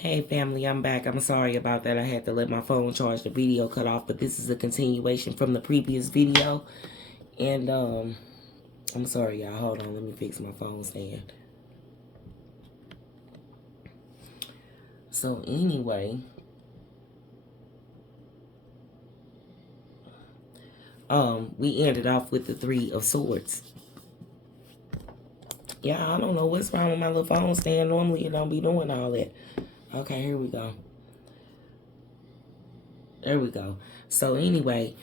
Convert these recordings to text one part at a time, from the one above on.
Hey family, I'm back. I'm sorry about that. I had to let my phone charge. The video cut off, but this is a continuation from the previous video. And I'm sorry y'all. Hold on, let me fix my phone stand. So anyway, we ended off with the Three of Swords. Yeah, I don't know what's wrong with my little phone stand. Normally it don't be doing all that. Okay, here we go. There we go. So anyway,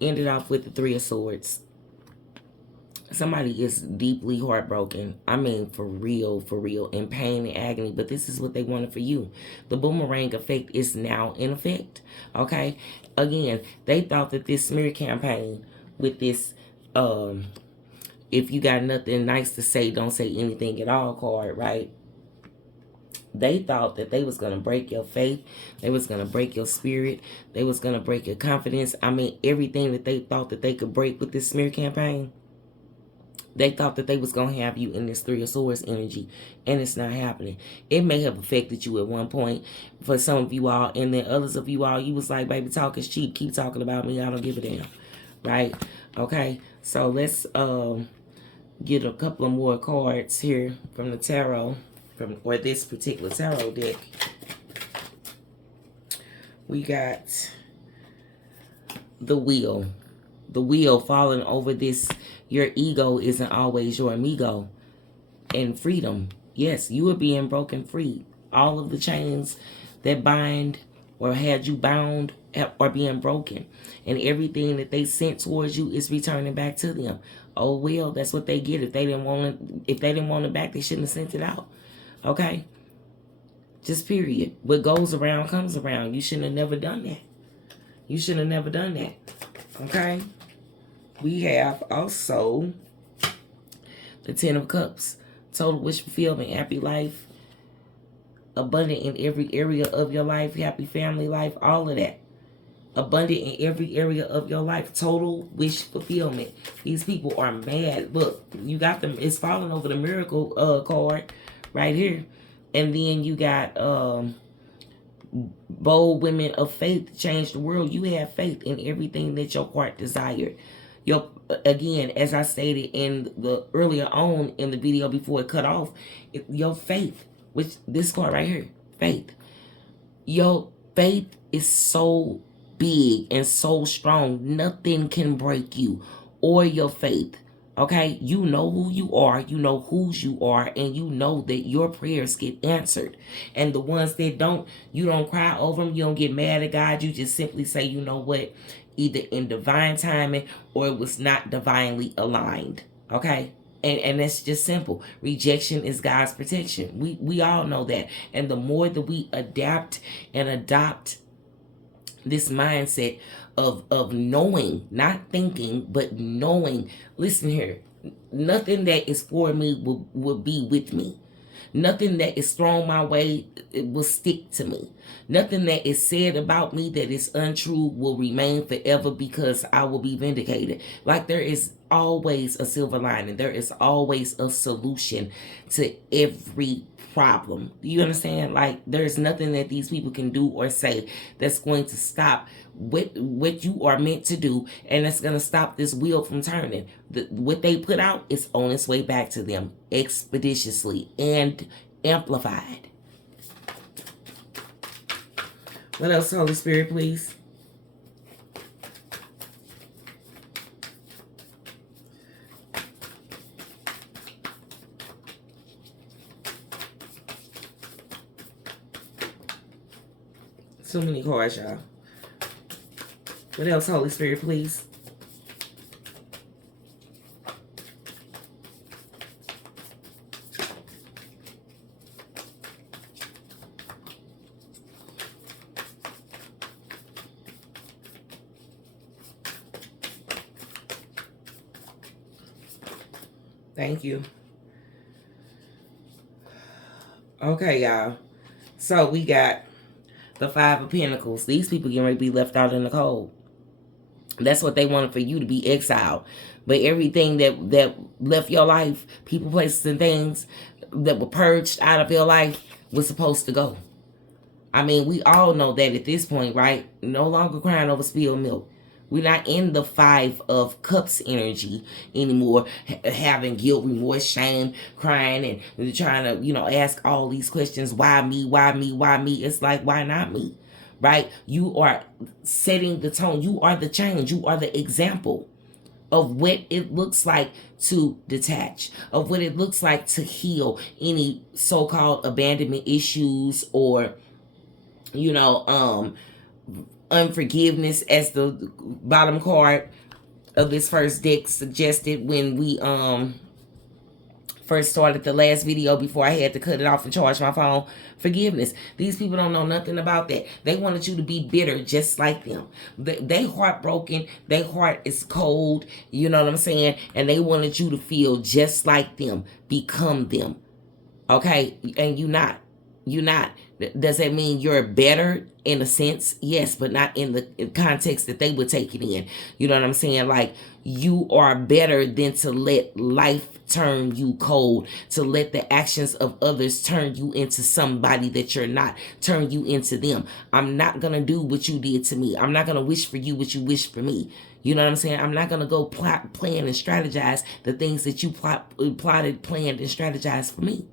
ended off with the Three of Swords. Somebody is deeply heartbroken. I mean, for real, in pain and agony. But this is what they wanted for you. The boomerang effect is now in effect. Okay? Again, they thought that this smear campaign with this, if you got nothing nice to say, don't say anything at all card, right? They thought that they was going to break your faith. They was going to break your spirit. They was going to break your confidence. I mean, everything that they thought that they could break with this smear campaign. They thought that they was going to have you in this Three of Swords energy, and it's not happening. It may have affected you at one point for some of you all, and then others of you all, you was like, baby, talk is cheap. Keep talking about me. I don't give a damn. Right? Okay, so let's get a couple of more cards here from the tarot, or this particular tarot deck. We got the Wheel. The wheel falling over this. Your ego isn't always your amigo. And freedom. Yes, you are being broken free. All of the chains that bind or had you bound are being broken. And everything that they sent towards you is returning back to them. Oh well, that's what they get. If they didn't want it back, they shouldn't have sent it out. Okay? Just period. What goes around comes around. You shouldn't have never done that. You shouldn't have never done that. Okay? We have also the Ten of Cups. Total wish fulfillment, happy life, abundant in every area of your life, happy family life, all of that. Abundant in every area of your life, total wish fulfillment. These people are mad. Look, you got them. It's falling over the miracle card right here. And then you got bold women of faith change the world. You have faith in everything that your heart desired. Again, as I stated in the earlier on in the video before it cut off, your faith, which this card right here, faith. Your faith is so big and so strong, nothing can break you or your faith. Okay, you know who you are, you know whose you are, and you know that your prayers get answered. And the ones that don't, you don't cry over them, you don't get mad at God, you just simply say, you know what, either in divine timing or it was not divinely aligned. Okay? And that's just simple. Rejection is God's protection. We all know that. And the more that we adapt and adopt this mindset of knowing, not thinking, but knowing. Listen here, nothing that is for me will be with me. Nothing that is thrown my way will stick to me. Nothing that is said about me that is untrue will remain forever because I will be vindicated. Like there is always a silver lining. There is always a solution to every problem. Do you understand? Like there's nothing that these people can do or say that's going to stop what you are meant to do, and that's going to stop this wheel from turning. What they put out is on its way back to them expeditiously and amplified. What else, Holy Spirit, please? So many cards, y'all. What else, Holy Spirit, please? Thank you. Okay, y'all. So we got the Five of Pentacles. These people getting ready to be left out in the cold. That's what they wanted for you to be exiled. But everything that left your life, people, places, and things that were purged out of your life was supposed to go. I mean, we all know that at this point, right? No longer crying over spilled milk. We're not in the 5 of cups energy anymore, having guilt, remorse, shame, crying, and trying to, ask all these questions. Why me? Why me? Why me? It's like, why not me? Right? You are setting the tone. You are the change. You are the example of what it looks like to detach, of what it looks like to heal any so-called abandonment issues, or unforgiveness, as the bottom card of this first deck suggested when we first started the last video before I had to cut it off and charge my phone. Forgiveness. These people don't know nothing about that. They wanted you to be bitter just like them. They heartbroken. Their heart is cold. You know what I'm saying? And they wanted you to feel just like them. Become them. Okay? And you're not. You're not. Does that mean you're better in a sense? Yes, but not in the context that they would take it in. You know what I'm saying? Like, you are better than to let life turn you cold, to let the actions of others turn you into somebody that you're not, turn you into them. I'm not going to do what you did to me. I'm not going to wish for you what you wish for me. You know what I'm saying? I'm not going to go plan and strategize the things that you plotted, planned, and strategized for me.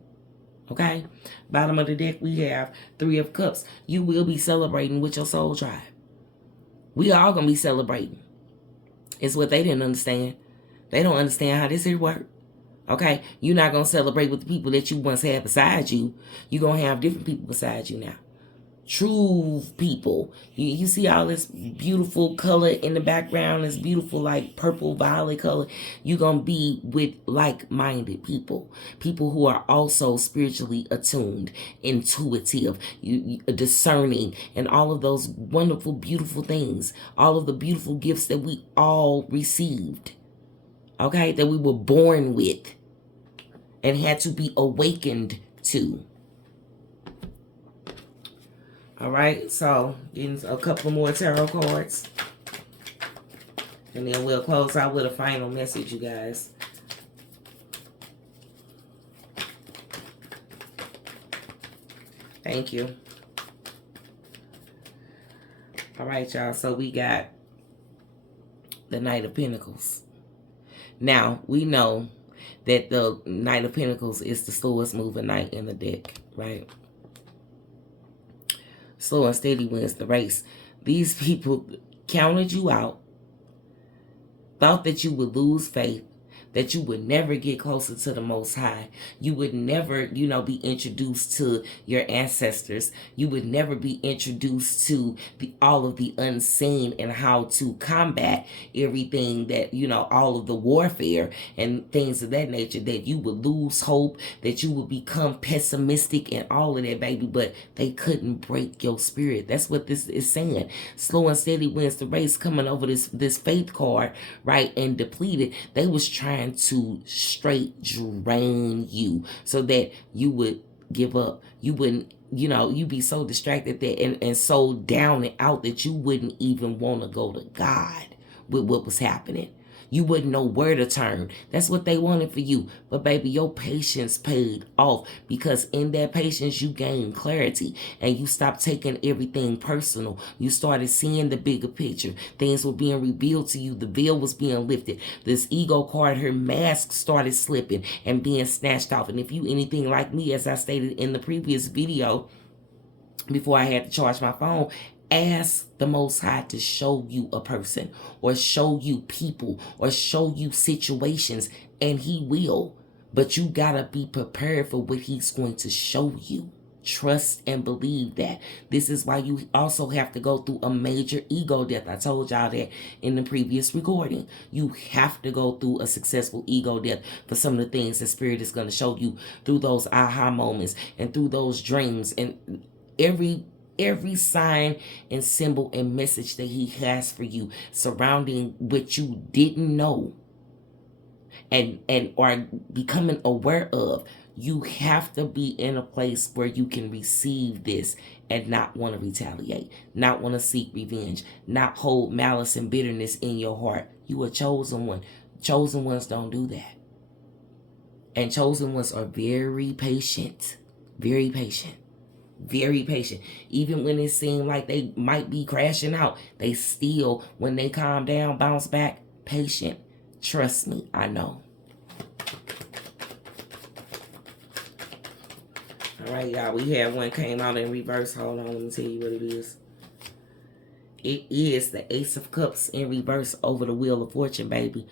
Okay? Bottom of the deck, we have 3 of Cups. You will be celebrating with your soul tribe. We all going to be celebrating. It's what they didn't understand. They don't understand how this here works. Okay? You're not going to celebrate with the people that you once had beside you. You're going to have different people beside you now. True people. You see all this beautiful color in the background, this beautiful like purple violet color. You're going to be with like-minded people. People who are also spiritually attuned, intuitive, discerning, and all of those wonderful, beautiful things. All of the beautiful gifts that we all received. Okay? That we were born with and had to be awakened to. All right, so getting a couple more tarot cards. And then we'll close out with a final message, you guys. Thank you. All right, y'all. So we got the Knight of Pentacles. Now, we know that the Knight of Pentacles is the slowest moving knight in the deck, right? Slow and steady wins the race. These people counted you out, thought that you would lose faith, that you would never get closer to the Most High. You would never, be introduced to your ancestors. You would never be introduced to all of the unseen and how to combat everything that, all of the warfare and things of that nature, that you would lose hope, that you would become pessimistic and all of that, baby. But they couldn't break your spirit. That's what this is saying. Slow and steady wins the race, coming over this faith card, right, and depleted. They was trying to straight drain you so that you would give up. You wouldn't, you'd be so distracted that and so down and out that you wouldn't even want to go to God with what was happening. You wouldn't know where to turn. That's what they wanted for you. But baby, your patience paid off, because in that patience, you gained clarity and you stopped taking everything personal. You started seeing the bigger picture. Things were being revealed to you. The veil was being lifted. This ego card, her mask started slipping and being snatched off. And if you anything like me, as I stated in the previous video, before I had to charge my phone, ask the Most High to show you a person or show you people or show you situations, and he will. But you gotta be prepared for what he's going to show you. Trust and believe that. This is why you also have to go through a major ego death. I told y'all that in the previous recording. You have to go through a successful ego death for some of the things that Spirit is going to show you through those aha moments and through those dreams and every sign and symbol and message that he has for you surrounding what you didn't know and are becoming aware of. You have to be in a place where you can receive this and not want to retaliate, not want to seek revenge, not hold malice and bitterness in your heart. You a chosen one. Chosen ones don't do that. And chosen ones are very patient, very patient. Very patient. Even when it seemed like they might be crashing out, they still, when they calm down, bounce back. Patient. Trust me, I know. All right, y'all. We have one came out in reverse. Hold on, let me tell you what it is. It is the Ace of Cups in reverse over the Wheel of Fortune, baby.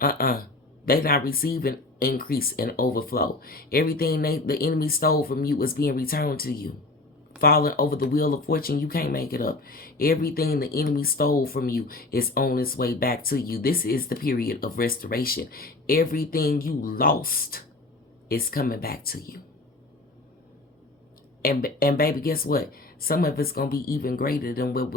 They not receiving increase and overflow. Everything the enemy stole from you is being returned to you. Falling over the Wheel of Fortune, you can't make it up. Everything the enemy stole from you is on its way back to you. This is the period of restoration. Everything you lost is coming back to you. And baby, guess what? Some of it's gonna be even greater than what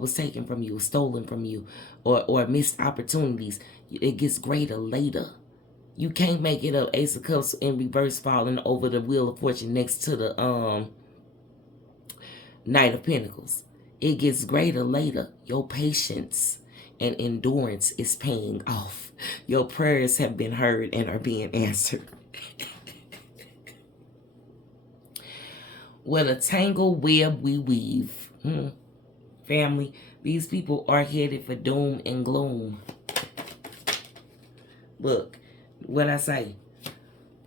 was taken from you, stolen from you, or missed opportunities. It gets greater later. You can't make it up. Ace of Cups in reverse falling over the Wheel of Fortune next to the Knight of Pentacles. It gets greater later. Your patience and endurance is paying off. Your prayers have been heard and are being answered. What a tangled web we weave. Family, these people are headed for doom and gloom. Look, what I say.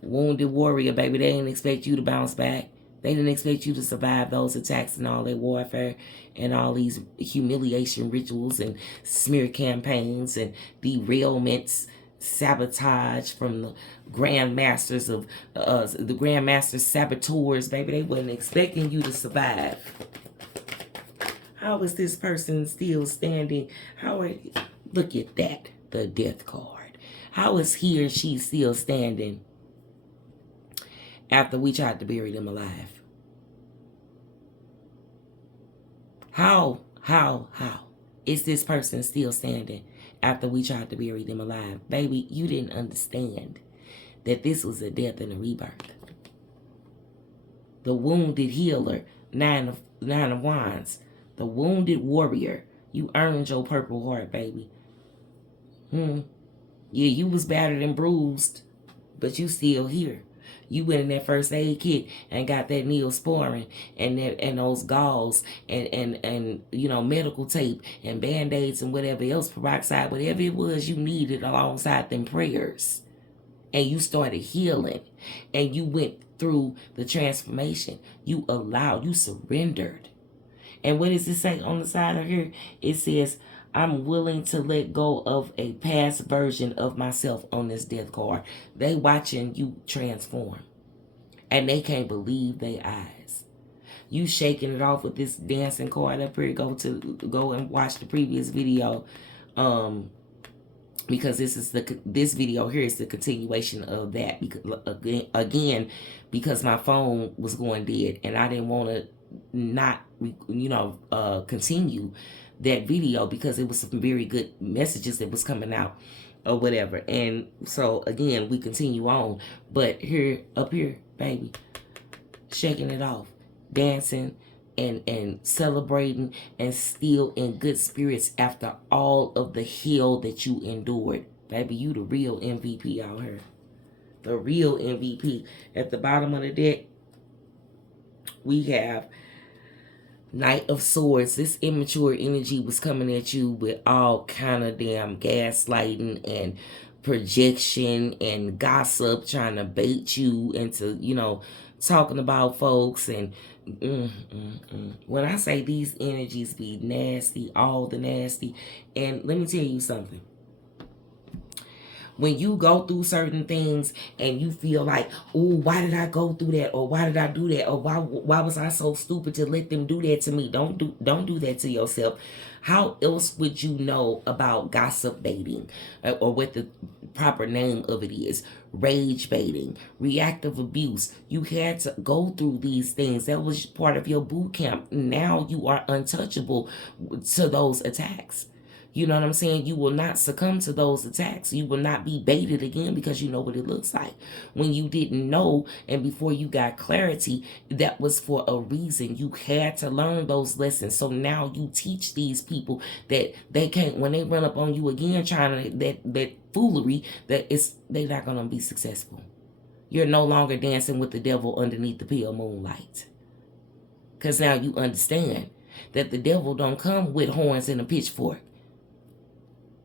Wounded warrior, baby. They didn't expect you to bounce back. They didn't expect you to survive those attacks and all that warfare and all these humiliation rituals and smear campaigns and derailments, sabotage from the grandmasters of the grandmaster saboteurs, baby. They wasn't expecting you to survive. How is this person still standing? Look at that, the death card. How is he or she still standing after we tried to bury them alive? How is this person still standing after we tried to bury them alive? Baby, you didn't understand that this was a death and a rebirth. The wounded healer, nine of wands. The wounded warrior. You earned your purple heart, baby. Yeah, you was battered and bruised, but you still here. You went in that first aid kit and got that Neosporin and those gauze and you know, medical tape and band-aids and whatever else, peroxide, whatever it was you needed alongside them prayers. And you started healing and you went through the transformation. You surrendered. And what does it say on the side of here? It says, I'm willing to let go of a past version of myself on this death card. They watching you transform. And they can't believe their eyes. You shaking it off with this dancing card up here. Go and watch the previous video. Because this video here is the continuation of that. Again, because my phone was going dead and I didn't want to not, continue that video because it was some very good messages that was coming out or whatever. And so again, we continue on, but up here, baby, shaking it off, dancing and celebrating and still in good spirits after all of the hell that you endured. Baby, you the real MVP out here. The real MVP. At the bottom of the deck, we have Knight of Swords. This immature energy was coming at you with all kind of damn gaslighting and projection and gossip, trying to bait you into, talking about folks. And when I say these energies be nasty, all the nasty. And let me tell you something. When you go through certain things and you feel like, oh, why did I go through that? Or why did I do that? Or why was I so stupid to let them do that to me? Don't do that to yourself. How else would you know about gossip baiting, or what the proper name of it is? Rage baiting, reactive abuse. You had to go through these things. That was part of your boot camp. Now you are untouchable to those attacks. You know what I'm saying? You will not succumb to those attacks. You will not be baited again because you know what it looks like. When you didn't know and before you got clarity, that was for a reason. You had to learn those lessons. So now you teach these people that they can't, when they run up on you again trying to, that foolery, they're not going to be successful. You're no longer dancing with the devil underneath the pale moonlight. Because now you understand that the devil don't come with horns and a pitchfork.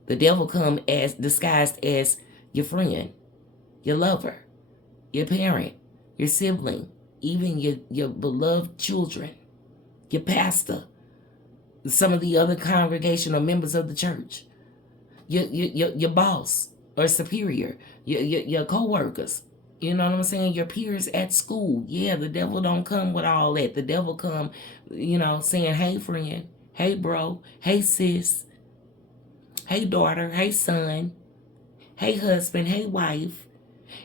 The devil come as disguised as your friend, your lover, your parent, your sibling, even your beloved children, your pastor, some of the other congregational members of the church, your boss or superior, your co-workers. You know what I'm saying? Your peers at school. Yeah, the devil don't come with all that. The devil come, saying, hey, friend, hey, bro, hey, sis, hey, daughter, hey, son, hey, husband, hey, wife.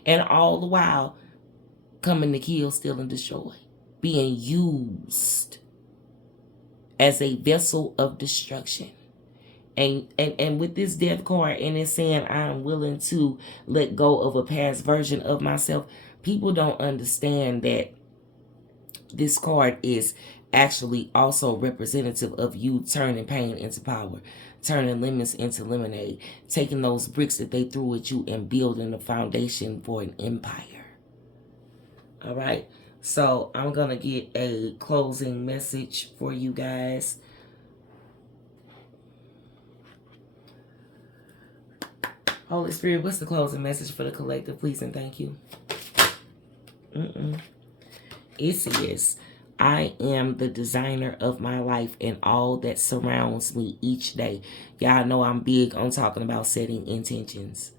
And all the while, coming to kill, steal, and destroy. Being used as a vessel of destruction. And with this death card, and it's saying I'm willing to let go of a past version of myself, people don't understand that this card is actually also representative of you turning pain into power, turning lemons into lemonade, taking those bricks that they threw at you and building a foundation for an empire. All right, so I'm going to get a closing message for you guys. Holy Spirit, what's the closing message for the collective? Please and thank you. It says, I am the designer of my life and all that surrounds me each day. Y'all know I'm big on talking about setting intentions.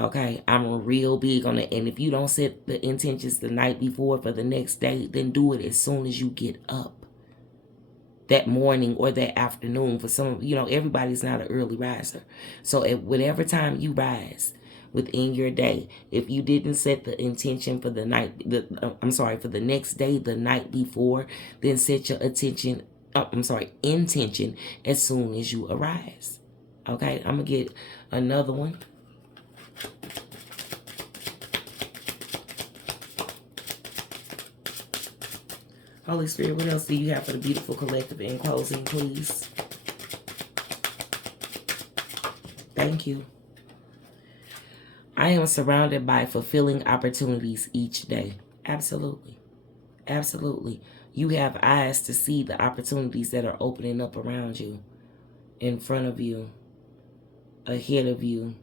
Okay, I'm real big on it. And if you don't set the intentions the night before for the next day, then do it as soon as you get up. That morning or that afternoon. For some, everybody's not an early riser. So at whatever time you rise within your day, if you didn't set the intention for the for the next day, the night before, then set your intention as soon as you arise. Okay, I'm gonna get another one. Holy Spirit, what else do you have for the beautiful collective in closing, please? Thank you. I am surrounded by fulfilling opportunities each day. Absolutely. Absolutely. You have eyes to see the opportunities that are opening up around you, in front of you, ahead of you.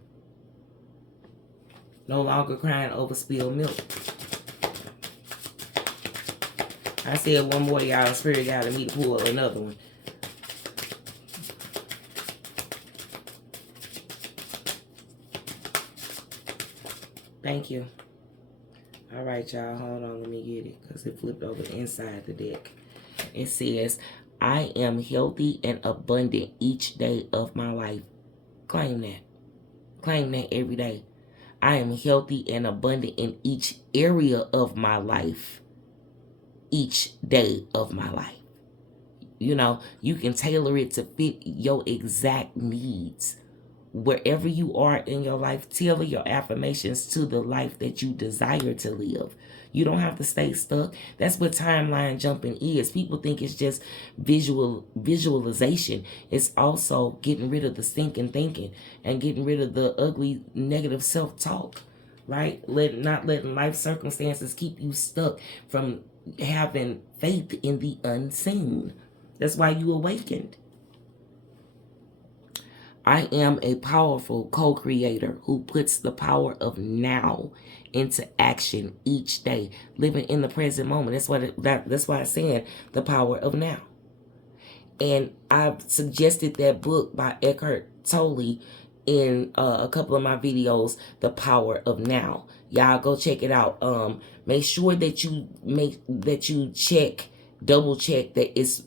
No longer crying over spilled milk. I said one more, y'all. Spirit guided me to pull another one. Thank you. All right, y'all. Hold on. Let me get it because it flipped over inside the deck. It says, I am healthy and abundant each day of my life. Claim that. Claim that every day. I am healthy and abundant in each area of my life. Each day of my life. You can tailor it to fit your exact needs. Wherever you are in your life, tailor your affirmations to the life that you desire to live. You don't have to stay stuck. That's what timeline jumping is. People think it's just visualization. It's also getting rid of the stinking thinking and getting rid of the ugly negative self-talk, right? Not letting life circumstances keep you stuck from having faith in the unseen. That's why you awakened. I am a powerful co-creator who puts the power of now into action each day, living in the present moment. That's why I said the power of now. And I've suggested that book by Eckhart Tolle in a couple of my videos, The Power of Now. Y'all go check it out. Make sure that you double check that it's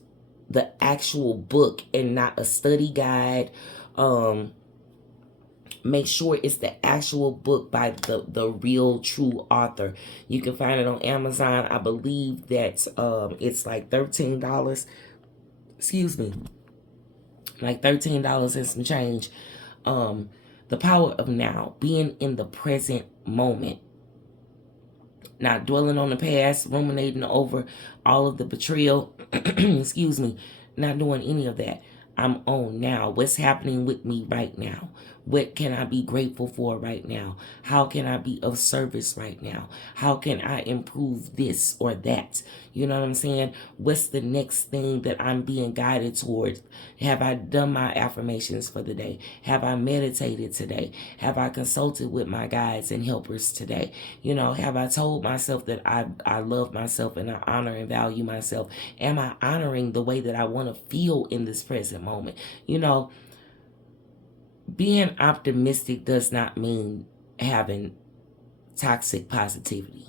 the actual book and not a study guide. Make sure it's the actual book by the real true author. You can find it on Amazon. I believe that it's like $13. Excuse me. Like $13 and some change. The power of now, being in the present moment. Not dwelling on the past, ruminating over all of the betrayal. Excuse me. Not doing any of that. I'm on now. What's happening with me right now? What can I be grateful for right now? How can I be of service right now? How can I improve this or that? You know what I'm saying? What's the next thing that I'm being guided towards? Have I done my affirmations for the day? Have I meditated today? Have I consulted with my guides and helpers today? You know, have I told myself that I love myself and I honor and value myself? Am I honoring the way that I want to feel in this present moment? You know, being optimistic does not mean having toxic positivity.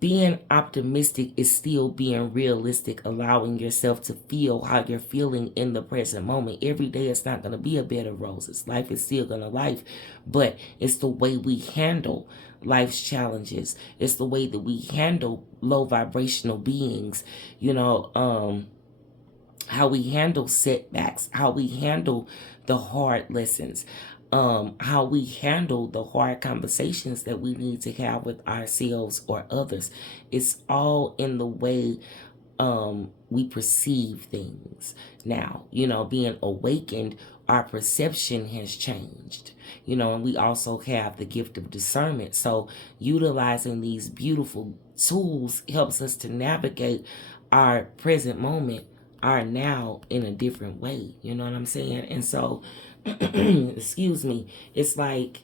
Being optimistic is still being realistic, allowing yourself to feel how you're feeling in the present moment. Every day it's not going to be a bed of roses. Life is still going to life, but it's the way we handle life's challenges. It's the way that we handle low vibrational beings, you know, how we handle setbacks, how we handle the hard lessons, how we handle the hard conversations that we need to have with ourselves or others. It's all in the way we perceive things. Now, you know, being awakened, our perception has changed, you know, and we also have the gift of discernment. So utilizing these beautiful tools helps us to navigate our present moment, our now, in a different way. You know what I'm saying? And so, excuse me, it's like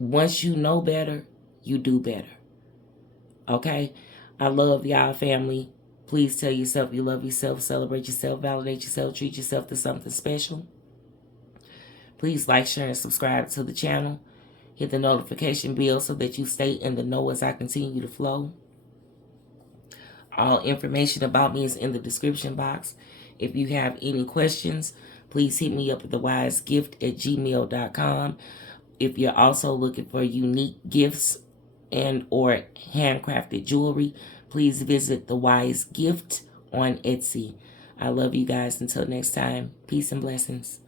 once you know better, you do better. Okay? I love y'all, family. Please tell yourself you love yourself, celebrate yourself, validate yourself, treat yourself to something special. Please like, share, and subscribe to the channel. Hit the notification bell so that you stay in the know as I continue to flow. All information about me is in the description box. If you have any questions, please hit me up at thewisegift@gmail.com. If you're also looking for unique gifts and or handcrafted jewelry, please visit The Wise Gift on Etsy. I love you guys. Until next time, peace and blessings.